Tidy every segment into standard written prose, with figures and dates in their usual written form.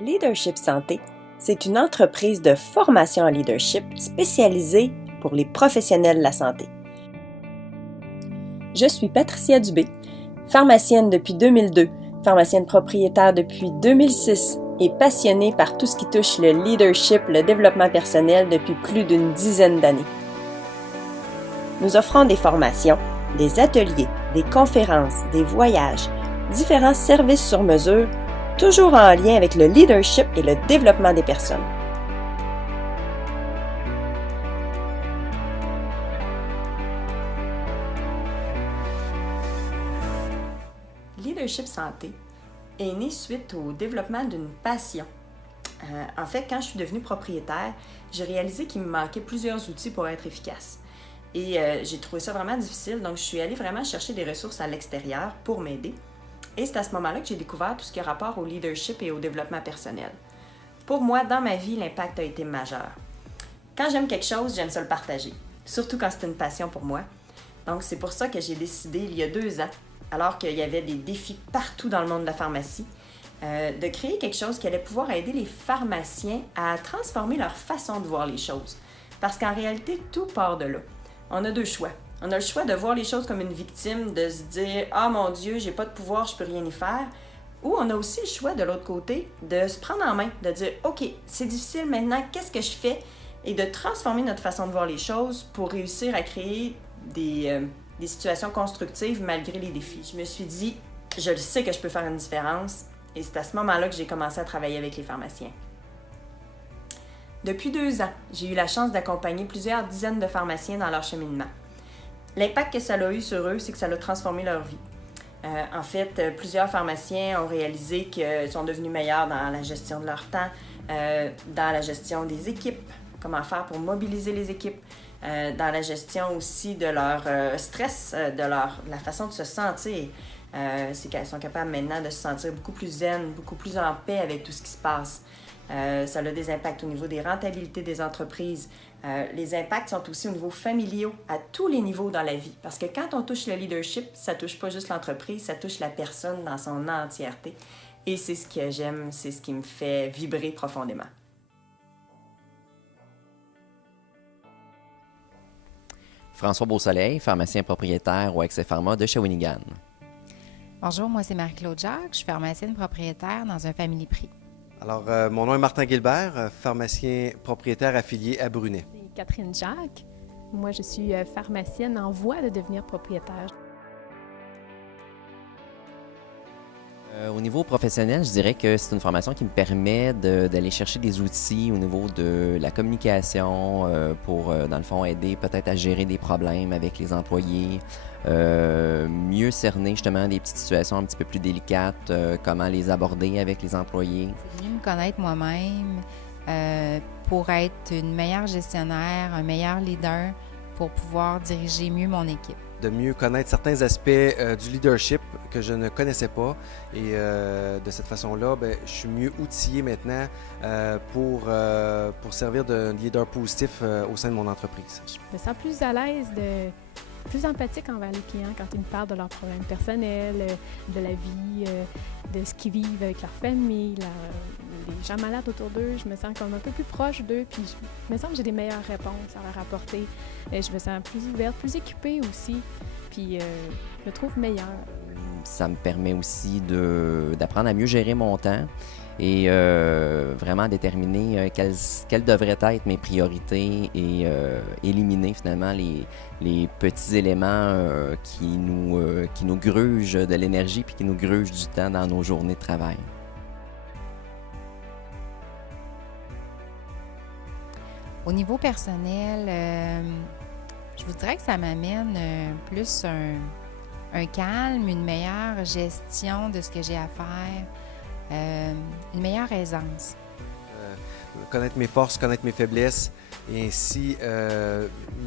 Leadership Santé, c'est une entreprise de formation en leadership spécialisée pour les professionnels de la santé. Je suis Patricia Dubé, pharmacienne depuis 2002, pharmacienne propriétaire depuis 2006 et passionnée par tout ce qui touche le leadership, le développement personnel depuis plus d'une dizaine d'années. Nous offrons des formations, des ateliers, des conférences, des voyages, différents services sur mesure, toujours en lien avec le leadership et le développement des personnes. Leadership Santé est né suite au développement d'une passion. En fait, quand je suis devenue propriétaire, j'ai réalisé qu'il me manquait plusieurs outils pour être efficace. Et j'ai trouvé ça vraiment difficile, donc je suis allée vraiment chercher des ressources à l'extérieur pour m'aider. Et c'est à ce moment-là que j'ai découvert tout ce qui a rapport au leadership et au développement personnel. Pour moi, dans ma vie, l'impact a été majeur. Quand j'aime quelque chose, j'aime ça le partager, surtout quand c'est une passion pour moi. Donc c'est pour ça que j'ai décidé, il y a 2 ans, alors qu'il y avait des défis partout dans le monde de la pharmacie, de créer quelque chose qui allait pouvoir aider les pharmaciens à transformer leur façon de voir les choses. Parce qu'en réalité, tout part de là. On a 2 choix. On a le choix de voir les choses comme une victime, de se dire « Ah mon Dieu, j'ai pas de pouvoir, je peux rien y faire ». Ou on a aussi le choix de l'autre côté, de se prendre en main, de dire « Ok, c'est difficile maintenant, qu'est-ce que je fais ?» et de transformer notre façon de voir les choses pour réussir à créer des situations constructives malgré les défis. Je me suis dit « Je le sais que je peux faire une différence » et c'est à ce moment-là que j'ai commencé à travailler avec les pharmaciens. Depuis 2 ans, j'ai eu la chance d'accompagner plusieurs dizaines de pharmaciens dans leur cheminement. L'impact que ça a eu sur eux, c'est que ça a transformé leur vie. En fait, plusieurs pharmaciens ont réalisé qu'ils sont devenus meilleurs dans la gestion de leur temps, dans la gestion des équipes, comment faire pour mobiliser les équipes, dans la gestion aussi de leur stress, de la façon de se sentir. C'est qu'elles sont capables maintenant de se sentir beaucoup plus zen, beaucoup plus en paix avec tout ce qui se passe. Ça a des impacts au niveau des rentabilités des entreprises. Les impacts sont aussi au niveau familiaux, à tous les niveaux dans la vie. Parce que quand on touche le leadership, ça touche pas juste l'entreprise, ça touche la personne dans son entièreté. Et c'est ce que j'aime, c'est ce qui me fait vibrer profondément. François Beausoleil, pharmacien propriétaire au Accès Pharma de Shawinigan. Bonjour, moi c'est Marie-Claude Jacques, je suis pharmacienne propriétaire dans un Family Prix. Alors, mon nom est Martin Guilbert, pharmacien propriétaire affilié à Brunet. C'est Catherine Jacques. Moi, je suis pharmacienne en voie de devenir propriétaire. Au niveau professionnel, je dirais que c'est une formation qui me permet d'aller chercher des outils au niveau de la communication pour, dans le fond, aider peut-être à gérer des problèmes avec les employés, mieux cerner justement des petites situations un petit peu plus délicates, comment les aborder avec les employés. C'est mieux me connaître moi-même pour être une meilleure gestionnaire, un meilleur leader, pour pouvoir diriger mieux mon équipe. De mieux connaître certains aspects du leadership que je ne connaissais pas. Et de cette façon-là, je suis mieux outillé maintenant pour servir de leader positif au sein de mon entreprise. Je me sens plus à l'aise, plus empathique envers les clients quand ils me parlent de leurs problèmes personnels, de la vie, de ce qu'ils vivent avec leur famille, les gens malades autour d'eux. Je me sens comme un peu plus proche d'eux, puis je me sens que j'ai des meilleures réponses à leur apporter. Je me sens plus ouverte, plus équipée aussi, puis je me trouve meilleure. Ça me permet aussi d'apprendre à mieux gérer mon temps et vraiment déterminer quelles devraient être mes priorités et éliminer finalement les petits éléments qui nous grugent de l'énergie puis qui nous grugent du temps dans nos journées de travail. Au niveau personnel, je vous dirais que ça m'amène plus un calme, une meilleure gestion de ce que j'ai à faire, une meilleure aisance. Connaître mes forces, connaître mes faiblesses et ainsi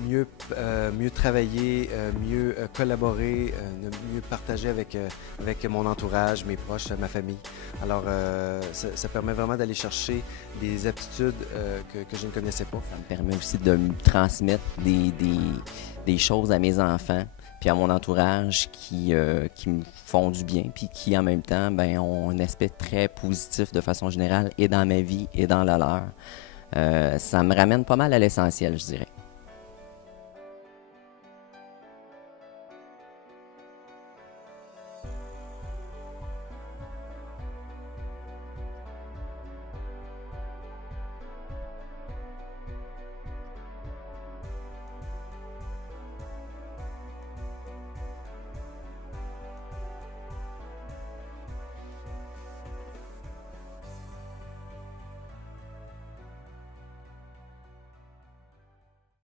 mieux travailler, mieux collaborer, mieux partager avec mon entourage, mes proches, ma famille. Alors, ça permet vraiment d'aller chercher des aptitudes que je ne connaissais pas. Ça me permet aussi de me transmettre des choses à mes enfants, puis à mon entourage qui me font du bien, puis qui en même temps ben, ont un aspect très positif de façon générale et dans ma vie et dans la leur. Ça me ramène pas mal à l'essentiel, je dirais.